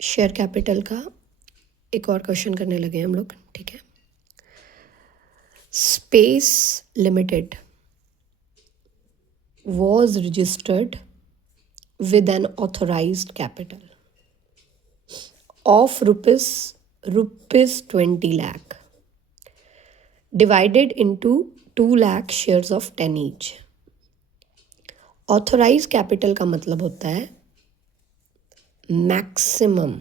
Share capital का एक और क्वेश्चन करने लगे हम लोग, ठीक है। Space limited was registered with an authorized capital of rupees 20 lakh divided into 2 lakh shares of 10 each. Authorise capital का मतलब होता है मैक्सिमम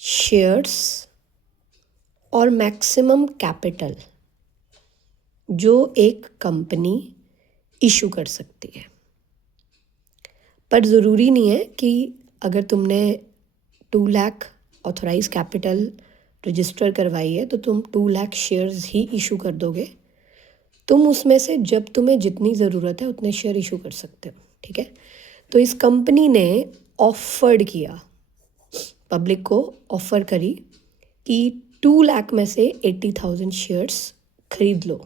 शेयर्स और मैक्सिमम कैपिटल जो एक कंपनी इशू कर सकती है। पर ज़रूरी नहीं है कि अगर तुमने 2 लाख ऑथोराइज कैपिटल रजिस्टर करवाई है तो तुम 2 लाख शेयर्स ही इशू कर दोगे। तुम उसमें से जब तुम्हें जितनी ज़रूरत है उतने शेयर इशू कर सकते हो, ठीक है। तो इस कंपनी ने ऑफर्ड किया, पब्लिक को ऑफर करी कि 2 लाख में से 80,000 शेयर्स खरीद लो।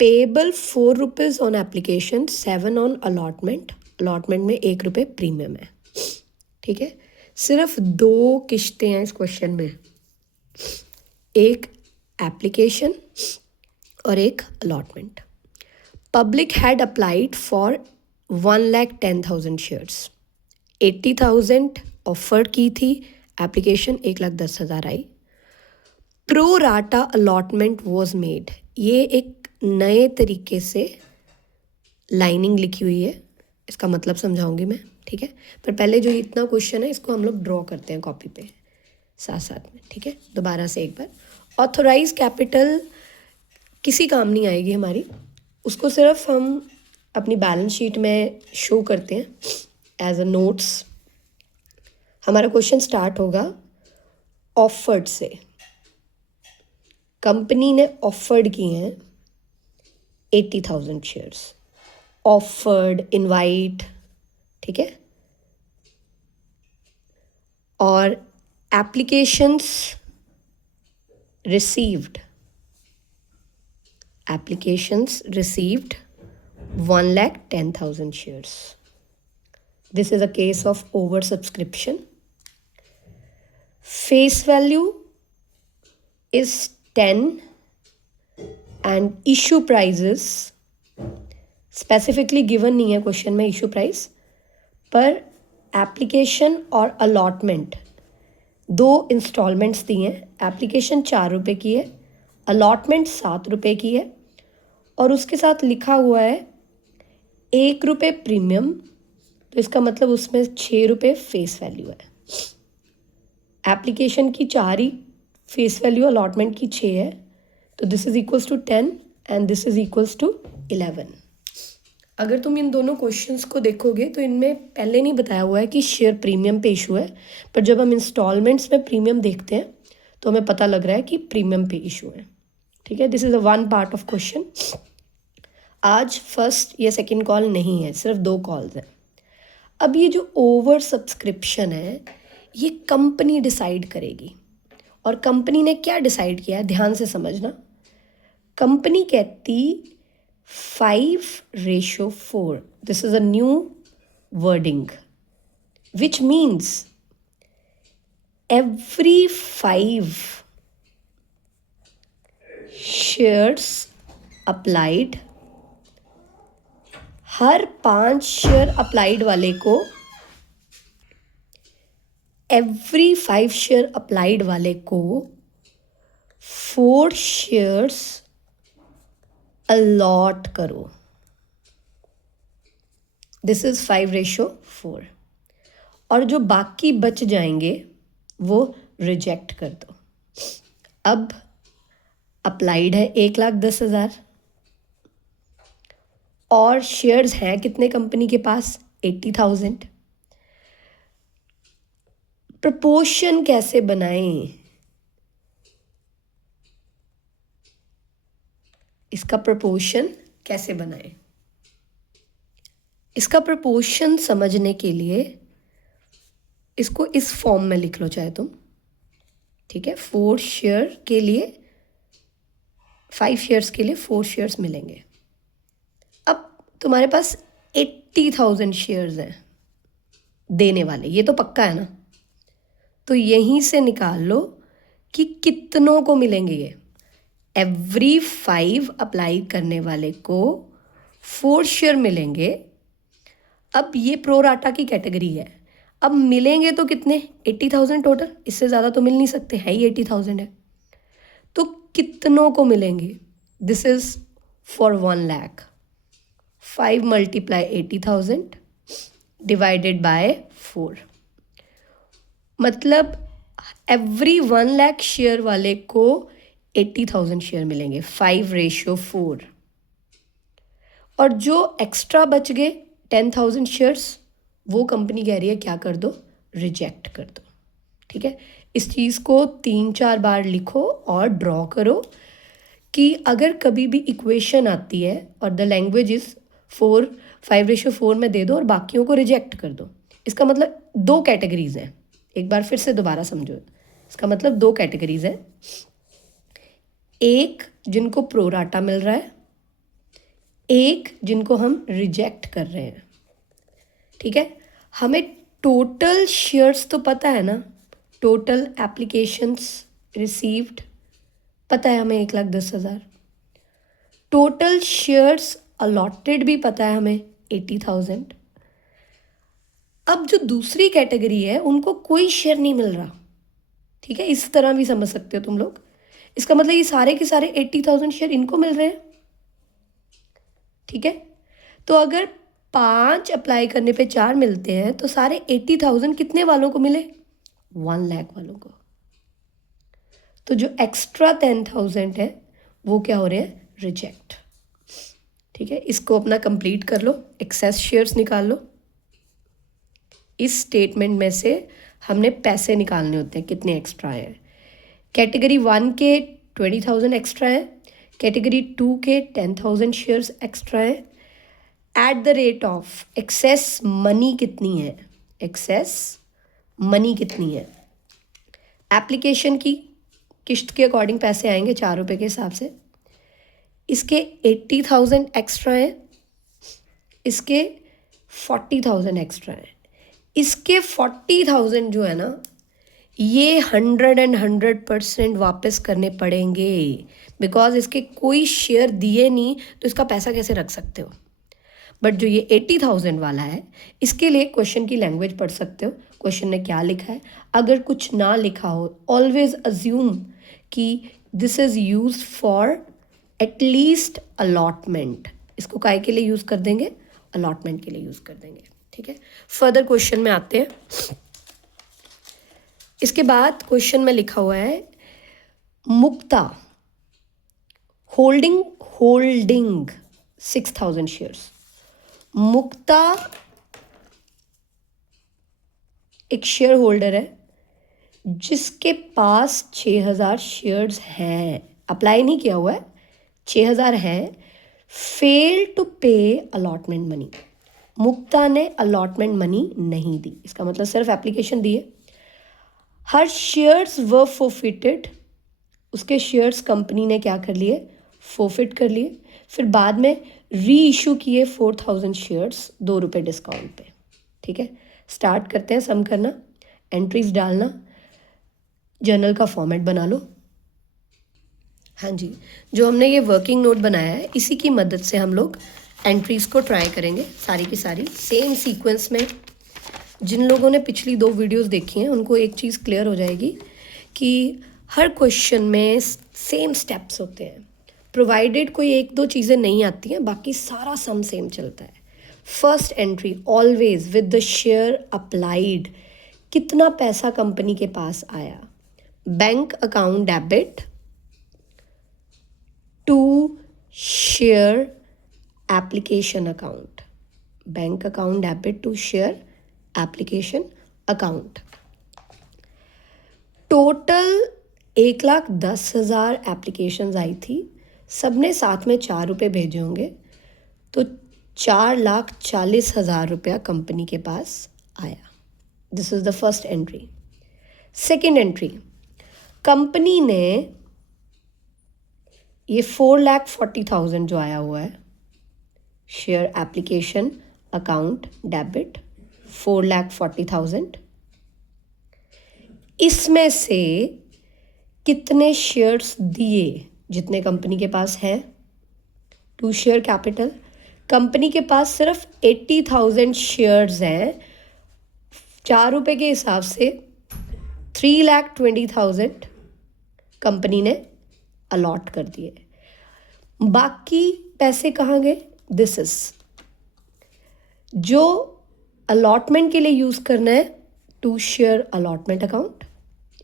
Payable 4 rupees on application, 7 on allotment. Allotment में 1 रुपये प्रीमियम है, ठीक है। सिर्फ 2 किश्तें हैं इस क्वेश्चन में, एक एप्लीकेशन और एक allotment. Public had applied for 1,10,000 shares. 80,000 offer की थी, application 1,10,000 I. Pro rata allotment was made. ये एक नए तरीके से लाइनिंग लिखी हुई है, इसका मतलब समझाऊंगी मैं, ठीक है। पर पहले जो इतना क्वेश्चन है इसको हम लोग ड्रॉ करते हैं कॉपी पे साथ साथ में, ठीक है। दोबारा से एक बार, ऑथोराइज कैपिटल किसी काम नहीं आएगी हमारी, उसको सिर्फ हम अपनी बैलेंस शीट में शो करते हैं एज अ नोट्स। हमारा क्वेश्चन स्टार्ट होगा ऑफर्ड से। कंपनी ने ऑफर्ड किए हैं 80,000 शेयर्स, ऑफर्ड, इनवाइट, ठीक है। और applications received, 1,10,000 shares. This is a case of oversubscription. Face value is 10 and issue prices specifically given नहीं है क्वेश्चन में इशू प्राइस, पर एप्लीकेशन और अलॉटमेंट 2 इंस्टॉलमेंट्स दी हैं। एप्लीकेशन 4 रुपये की है, अलॉटमेंट 7 रुपये की है, और उसके साथ लिखा हुआ है 1 रुपये प्रीमियम। तो इसका मतलब उसमें 6 रुपये फेस वैल्यू है। एप्लीकेशन की 4 ही फेस वैल्यू, अलॉटमेंट की 6 है, तो this is equals to 10 and this is equals to 11। अगर तुम इन दोनों क्वेश्चंस को देखोगे तो इनमें पहले नहीं बताया हुआ है कि शेयर प्रीमियम पे इशू है, पर जब हम इंस्टॉलमेंट्स में प्रीमियम देखते हैं तो हमें पता लग रहा है कि प्रीमियम पे इशू है, ठीक है। This is a 1 part of question. आज फर्स्ट या सेकंड कॉल नहीं है, सिर्फ 2 कॉल्स हैं। अब ये जो ओवर सब्सक्रिप्शन है ये कंपनी डिसाइड करेगी, और कंपनी ने क्या डिसाइड किया है ध्यान से समझना। कंपनी कहती 5:4, this is a new wording which means every 5 shares applied, her 5 share applied वाले को, every 5 शेयर अप्लाइड वाले को 4 शेयर्स अलॉट करो। दिस इज 5:4, और जो बाकी बच जाएंगे वो रिजेक्ट कर दो। अब अप्लाइड है 1,10,000 और शेयर्स हैं कितने कंपनी के पास, 80,000। प्रपोर्शन कैसे बनाएं, इसका प्रपोर्शन कैसे बनाएं? इसका प्रपोर्शन समझने के लिए इसको इस फॉर्म में लिख लो चाहे तुम, ठीक है। 4 शेयर के लिए, 5 शेयर्स के लिए 4 शेयर्स मिलेंगे। अब तुम्हारे पास 80,000 शेयर्स हैं देने वाले, ये तो पक्का है ना। तो यहीं से निकाल लो कि कितनों को मिलेंगे ये। एवरी 5 अप्लाई करने वाले को 4 शेयर मिलेंगे। अब ये प्रोराटा की कैटेगरी है, अब मिलेंगे तो कितने, 80,000 टोटल, इससे ज़्यादा तो मिल नहीं सकते, है ही 80,000 है। तो कितनों को मिलेंगे, this is for 1 lakh. 5 multiply 80,000 divided by 4, मतलब एवरी 1 लाख शेयर वाले को 80,000 शेयर मिलेंगे, 5:4। और जो एक्स्ट्रा बच गए 10,000 शेयर्स, वो कंपनी कह रही है क्या कर दो, रिजेक्ट कर दो। ठीक है, इस चीज़ को 3-4 बार लिखो और ड्रॉ करो कि अगर कभी भी इक्वेशन आती है और द लैंग्वेज इज 5:4 में दे दो और बाकियों को रिजेक्ट कर दो। इसका मतलब 2 कैटेगरीज हैं, एक बार फिर से दोबारा समझो। इसका मतलब 2 कैटेगरीज हैं, एक जिनको प्रोराटा मिल रहा है, एक जिनको हम रिजेक्ट कर रहे हैं। ठीक है, हमें टोटल शेयर्स तो पता है ना, टोटल एप्लीकेशंस रिसीव्ड पता है हमें 1,10,000। टोटल शेयर्स अलॉटेड भी पता है हमें 80,000। अब जो दूसरी कैटेगरी है उनको कोई शेयर नहीं मिल रहा। ठीक है, इस तरह भी समझ सकते हो तुम लोग। इसका मतलब ये सारे के सारे 80,000 शेयर इनको मिल रहे हैं। ठीक है, तो अगर 5 अप्लाई करने पे 4 मिलते हैं तो सारे 80,000 कितने वालों को मिले, 1 लाख वालों को। तो जो एक्स्ट्रा 10,000 है वो क्या हो रहे हैं, रिजेक्ट। ठीक है, इसको अपना कंप्लीट कर लो, एक्सेस शेयर्स निकाल लो। इस स्टेटमेंट में से हमने पैसे निकालने होते हैं कितने एक्स्ट्रा हैं। कैटेगरी 1 के 20,000 एक्स्ट्रा है, कैटेगरी 2 के 10,000 शेयर्स एक्स्ट्रा है। At the rate of excess money कितनी है, एक्सेस मनी कितनी है, एप्लीकेशन की किस्त के अकॉर्डिंग पैसे आएंगे 4 रुपये के हिसाब से। इसके 80,000 एक्स्ट्रा है, इसके 40,000 एक्स्ट्रा है। इसके 40,000 जो है ना, ये 100% वापस करने पड़ेंगे, बिकॉज इसके कोई शेयर दिए नहीं तो इसका पैसा कैसे रख सकते हो। बट जो ये 80,000 वाला है, इसके लिए क्वेश्चन की लैंग्वेज पढ़ सकते हो, क्वेश्चन ने क्या लिखा है। अगर कुछ ना लिखा हो, ऑलवेज अज्यूम कि this is use for at least allotment. इसको काय के लिए यूज़ कर देंगे, अलॉटमेंट के लिए यूज़ कर देंगे। ठीक है, फर्दर क्वेश्चन में आते हैं। इसके बाद क्वेश्चन में लिखा हुआ है मुक्ता होल्डिंग 6,000 शेयर्स। मुक्ता एक शेयर होल्डर है जिसके पास 6,000 शेयर्स हैं, अप्लाई नहीं किया हुआ है, 6,000 है। फेल टू पे अलॉटमेंट मनी, मुक्ता ने अलॉटमेंट मनी नहीं दी। इसका मतलब सिर्फ एप्लीकेशन दी है। हर शेयर्स वर फोरफिटेड, उसके शेयर्स कंपनी ने क्या कर लिए, फोरफिट कर लिए। फिर बाद में री इशू किए 4,000 शेयर्स 2 रुपये डिस्काउंट पे। ठीक है, स्टार्ट करते हैं सम करना, एंट्रीज डालना, जर्नल का फॉर्मेट बना लो। हाँ जी, जो हमने ये वर्किंग नोट बनाया है इसी की मदद से हम लोग एंट्रीज को ट्राई करेंगे, सारी की सारी सेम सीक्वेंस में। जिन लोगों ने पिछली 2 वीडियोस देखी हैं उनको एक चीज़ क्लियर हो जाएगी कि हर क्वेश्चन में सेम स्टेप्स होते हैं, प्रोवाइडेड कोई 1-2 चीज़ें नहीं आती हैं, बाकी सारा सम सेम चलता है। First entry always with the share applied, कितना पैसा कंपनी के पास आया, bank account debit to share application account, bank account debit to share application account. Total 1,10,000 applications आई थी, सबने साथ में 4 रुपये भेजे होंगे, तो 4,40,000 रुपया कंपनी के पास आया। This is the first entry. Second entry, company ने ये 4,40,000 जो आया हुआ है शेयर एप्लीकेशन अकाउंट डेबिट 4,40,000। इसमें से कितने शेयर्स दिए? जितने कंपनी के पास हैं, 2 शेयर कैपिटल। कंपनी के पास सिर्फ 80,000 शेयर्स हैं, 4 रुपये के हिसाब से 3,20,000 कंपनी ने अलॉट कर दिए। बाकी पैसे कहाँ गए? दिस इज जो अलॉटमेंट के लिए यूज करना है, 2 share allotment account.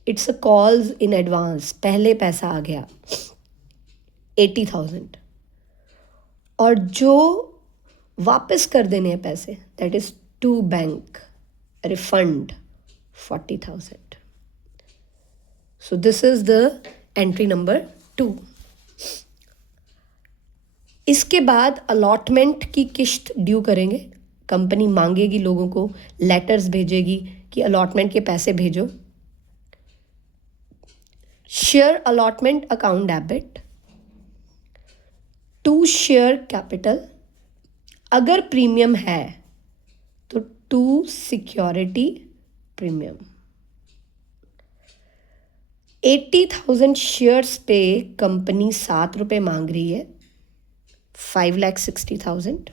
It's a calls in advance, पहले पैसा आ गया 80,000, और जो वापस कर देने हैं पैसे, that is to bank refund 40,000। So this is the entry number 2। इसके बाद अलॉटमेंट की किश्त ड्यू करेंगे। कंपनी मांगेगी लोगों को, लेटर्स भेजेगी कि अलॉटमेंट के पैसे भेजो। Share allotment account debit, 2 share capital. अगर प्रीमियम है तो 2 सिक्योरिटी प्रीमियम। 80,000 शेयर्स पे कंपनी 7 रुपये मांग रही है, 5,60,000।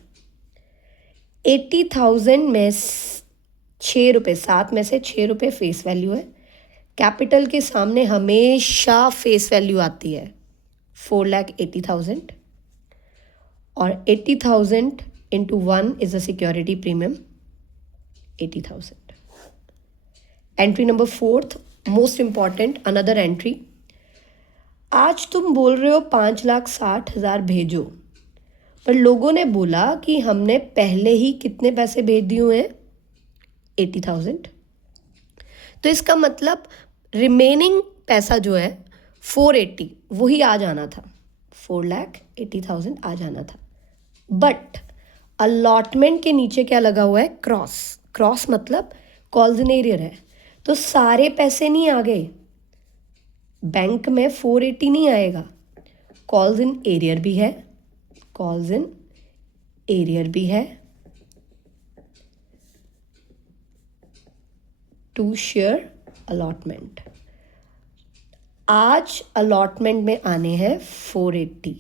80,000 में 6 रुपये, 7 में से 6 रुपये फेस वैल्यू है। कैपिटल के सामने हमेशा फेस वैल्यू आती है, 4,80,000, और 80,000 into 1 is a security premium 80,000। Entry number 4, most important, another entry. आज तुम बोल रहे हो 5,60,000 भेजो, पर लोगों ने बोला कि हमने पहले ही कितने पैसे भेज दिए हुए हैं? 80,000। तो इसका मतलब रिमेनिंग पैसा जो है 480, वही आ जाना था, 4,80,000 आ जाना था। बट अलॉटमेंट के नीचे क्या लगा हुआ है? क्रॉस। क्रॉस मतलब कॉल्स इन एरियर है, तो सारे पैसे नहीं आ गए। बैंक में 480 नहीं आएगा, कॉल्स इन एरियर भी है, कॉल्स इन एरियर भी है, 2 शेयर अलॉटमेंट। आज अलॉटमेंट में आने हैं 480,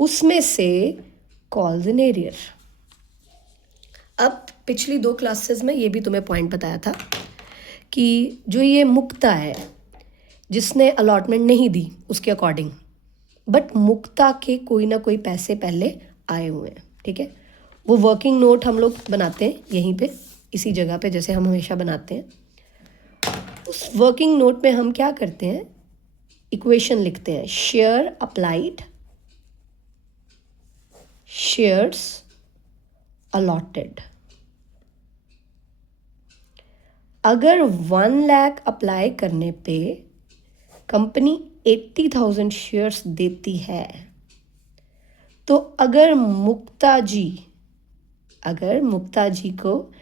उसमें से कॉल्स इन एरियर। अब पिछली 2 क्लासेस में ये भी तुम्हें पॉइंट बताया था कि जो ये मुक्ता है, जिसने अलॉटमेंट नहीं दी उसके अकॉर्डिंग, बट मुक्ता के कोई ना कोई पैसे पहले आए हुए हैं, ठीक है। वो वर्किंग नोट हम लोग बनाते हैं यहीं पे, इसी जगह पे, जैसे हम हमेशा बनाते हैं। उस वर्किंग नोट में हम क्या करते हैं? इक्वेशन लिखते हैं, शेयर अप्लाइड, शेयर्स अलॉटेड। अगर 1 लाख अप्लाई करने पे कंपनी 80,000 शेयर्स देती है, तो अगर मुक्ता जी को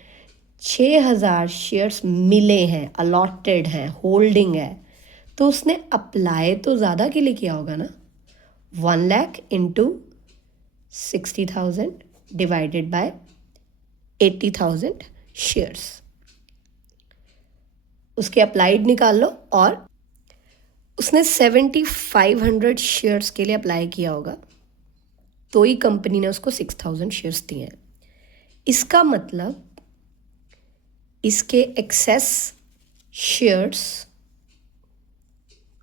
6,000 शेयर्स मिले हैं, अलॉटेड हैं, होल्डिंग है, तो उसने अप्लाई तो ज़्यादा के लिए किया होगा ना। 1 lakh into 60,000 divided by 80,000 shares, उसके अप्लाइड निकाल लो, और उसने 7,500 शेयर्स के लिए अप्लाई किया होगा, तो ही कंपनी ने उसको 6,000 शेयर्स दिए हैं। इसका मतलब इसके एक्सेस शेयर्स,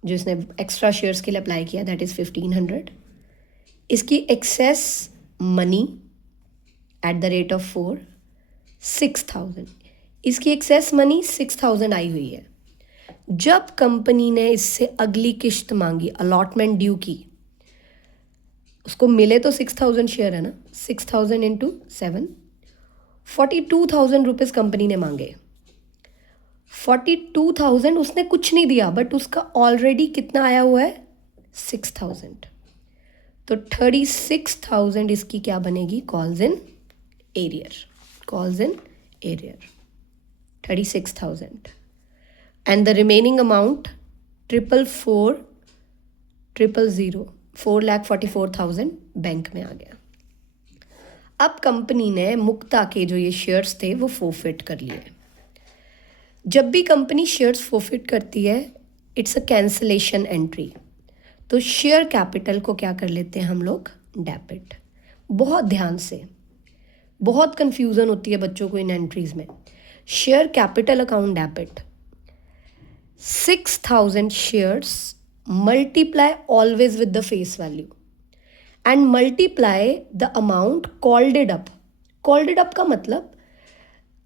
जो इसने एक्स्ट्रा शेयर्स के लिए अप्लाई किया, दैट इज 1,500, इसकी excess money at the rate of 4, 6,000। इसकी एक्सेस मनी 6,000 आई हुई है। जब कंपनी ने इससे अगली किश्त मांगी, अलॉटमेंट ड्यू की, उसको मिले तो 6,000 शेयर है ना, 6,000 इंटू 7, 42,000 रुपीज़ कंपनी ने मांगे। 42,000 उसने कुछ नहीं दिया, बट उसका ऑलरेडी कितना आया हुआ है? 6,000। तो 36,000 इसकी क्या बनेगी? Calls in arrear, calls in arrear 36,000। And the remaining amount 4,44,000 bank में आ गया। अब कंपनी ने मुक्ता के जो ये शेयर्स थे वो फोरफिट कर लिए। जब भी कंपनी शेयर्स फोरफिट करती है इट्स अ कैंसलेशन एंट्री, तो शेयर कैपिटल को क्या कर लेते हैं हम लोग, डेबिट। बहुत ध्यान से, बहुत कंफ्यूजन होती है बच्चों को इन एंट्रीज में। Share capital account debit, 6,000 shares multiply always with the face value and multiply the amount कॉल्डेड up. कॉल्डेड up का मतलब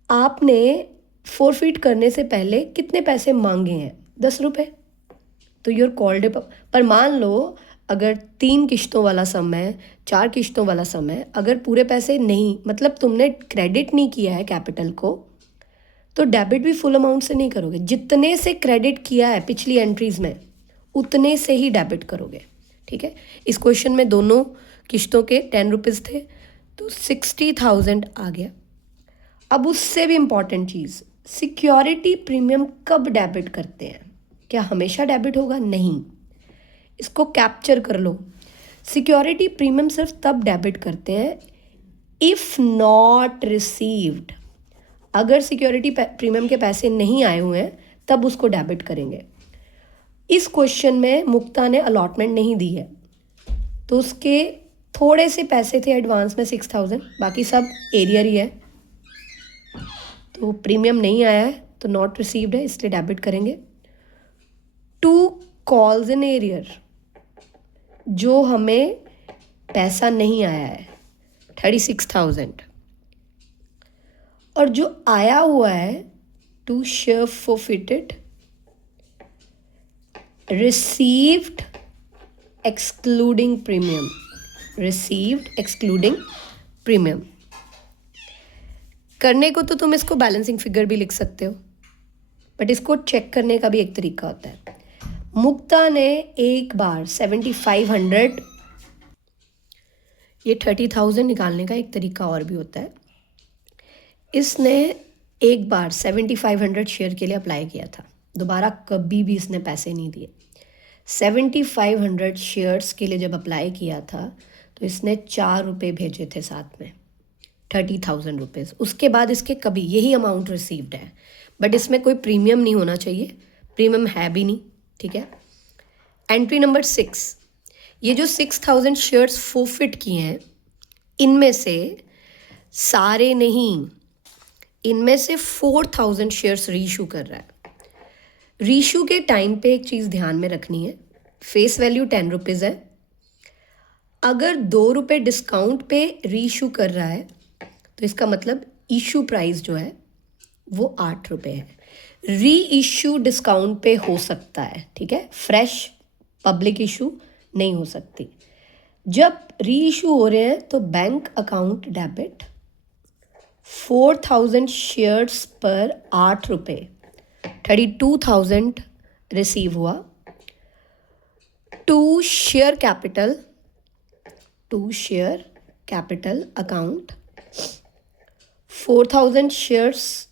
आपने फोरफिट करने से पहले कितने पैसे मांगे हैं, 10 रुपये, तो यूर कॉल्ड अप। पर मान लो अगर 3 किश्तों वाला सम है, 4 किश्तों वाला सम है, अगर पूरे पैसे नहीं, मतलब तुमने क्रेडिट नहीं किया है कैपिटल को, तो डेबिट भी फुल अमाउंट से नहीं करोगे। जितने से क्रेडिट किया है पिछली एंट्रीज में उतने से ही डेबिट करोगे। ठीक है, इस क्वेश्चन में दोनों किश्तों के 10 रुपीज़ थे, तो 60,000 आ गया। अब उससे भी इम्पॉर्टेंट चीज़, सिक्योरिटी प्रीमियम कब डेबिट करते हैं? क्या हमेशा डेबिट होगा? नहीं, इसको कैप्चर कर लो। सिक्योरिटी प्रीमियम सिर्फ तब डेबिट करते हैं इफ नॉट रिसीव्ड। अगर सिक्योरिटी प्रीमियम के पैसे नहीं आए हुए हैं तब उसको डेबिट करेंगे। इस क्वेश्चन में मुक्ता ने अलॉटमेंट नहीं दी है, तो उसके थोड़े से पैसे थे एडवांस में 6,000, बाकी सब एरियर ही है, तो प्रीमियम नहीं आया है तो नॉट रिसीव्ड है, इसलिए डेबिट करेंगे। 2 कॉल्स इन एरियर, जो हमें पैसा नहीं आया है 36,000, और जो आया हुआ है 2 share forfeited received excluding premium, received excluding premium. करने को तो तुम इसको बैलेंसिंग फिगर भी लिख सकते हो, बट इसको चेक करने का भी एक तरीका होता है। मुक्ता ने एक बार 7,500, ये 30,000 निकालने का एक तरीका और भी होता है। इसने एक बार 7,500 शेयर के लिए अप्लाई किया था, दोबारा कभी भी इसने पैसे नहीं दिए। 7,500 शेयर्स के लिए जब अप्लाई किया था तो इसने 4 रुपये भेजे थे साथ में, 30,000 रुपीज़। उसके बाद इसके कभी यही अमाउंट रिसीव्ड है, बट इसमें कोई प्रीमियम नहीं होना चाहिए, प्रीमियम है भी नहीं। ठीक है, एंट्री नंबर 6, ये जो 6,000 शेयर्स फोरफिट किए हैं इनमें से सारे नहीं, इनमें से 4,000 शेयर्स रीइशू कर रहा है। रीइशू के टाइम पे एक चीज़ ध्यान में रखनी है, फेस वैल्यू 10 रुपीज़ है। अगर 2 रुपये डिस्काउंट पे रीइशू कर रहा है तो इसका मतलब इशू प्राइस जो है वो 8 रुपये है। री इशू डिस्काउंट पे हो सकता है, ठीक है, फ्रेश पब्लिक इशू नहीं हो सकती। जब री इशू हो रहे हैं तो बैंक अकाउंट डेबिट, 4,000 शेयर्स पर 8 रुपये, 32,000 रिसीव हुआ। 2 share capital, 2 share capital account, 4,000 shares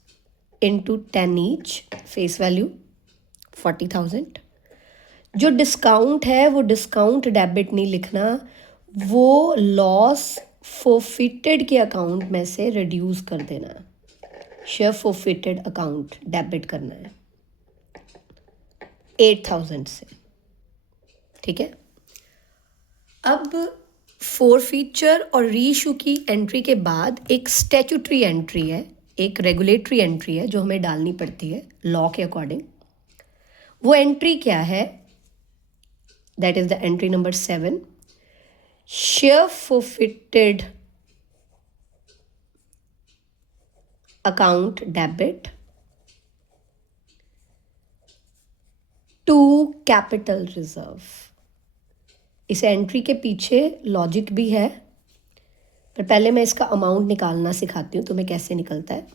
into 10 each, face value 40,000। जो डिस्काउंट है वो डिस्काउंट डेबिट नहीं लिखना, वो लॉस फोरफिटेड के अकाउंट में से रिड्यूस कर देना, शेयर फोरफिटेड अकाउंट डेबिट करना है 8,000 से। ठीक है, अब फोरफीचर और रीइशू की एंट्री के बाद एक स्टैट्यूटरी एंट्री है, एक रेगुलेटरी एंट्री है जो हमें डालनी पड़ती है लॉ के अकॉर्डिंग। वो एंट्री क्या है? That is the entry number 7, share forfeited account debit to capital reserve. इस एंट्री के पीछे लॉजिक भी है, पर पहले मैं इसका अमाउंट निकालना सिखाती हूँ तुम्हें कैसे निकलता है।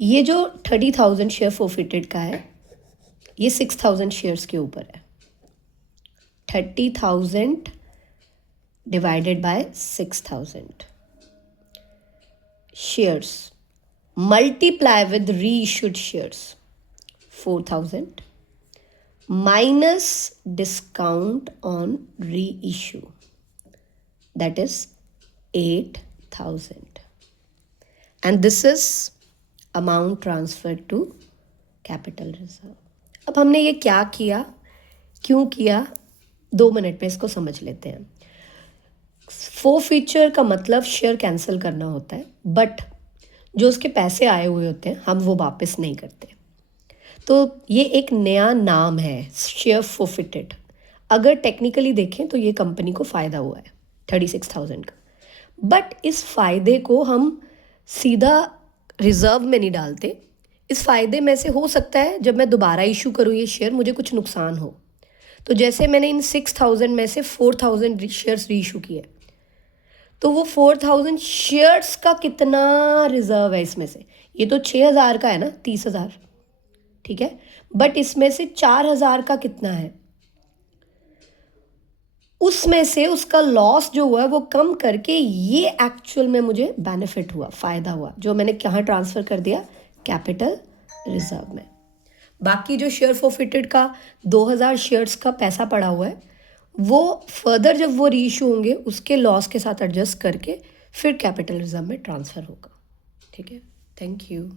ये जो 30,000 शेयर फोरफिटेड का है ये 6,000 शेयर्स के ऊपर है। 30,000 divided by 6,000 shares multiply with reissued shares 4,000 minus discount on reissue, that is 8,000 and this is amount transfer to capital reserve. अब हमने ये क्या किया, क्यों किया, 2 मिनट में इसको समझ लेते हैं। फोरफीचर का मतलब शेयर कैंसिल करना होता है, बट जो उसके पैसे आए हुए होते हैं हम वो वापस नहीं करते। तो ये एक नया नाम है, शेयर फोरफिटेड। अगर टेक्निकली देखें तो ये कंपनी को फ़ायदा हुआ है 36,000 का, बट इस फ़ायदे को हम सीधा रिज़र्व में नहीं डालते। इस फ़ायदे में से हो सकता है जब मैं दोबारा इशू करूँ ये शेयर मुझे कुछ नुकसान हो, तो जैसे मैंने इन 6,000 में से 4,000 शेयर्स रीइशू किए, तो वो 4,000 शेयर्स का कितना रिजर्व है इसमें से, ये तो 6,000 का है ना, 30,000, ठीक है, बट इसमें से 4,000 का कितना है, उसमें से उसका लॉस जो हुआ है वो कम करके ये एक्चुअल में मुझे बेनिफिट हुआ, फ़ायदा हुआ, जो मैंने कहाँ ट्रांसफ़र कर दिया, कैपिटल रिजर्व में। बाकी जो शेयर फोरफिटेड का 2,000 शेयर्स का पैसा पड़ा हुआ है वो फर्दर जब वो रीइशू होंगे उसके लॉस के साथ एडजस्ट करके फिर कैपिटल रिजर्व में ट्रांसफ़र होगा। ठीक है, थैंक यू।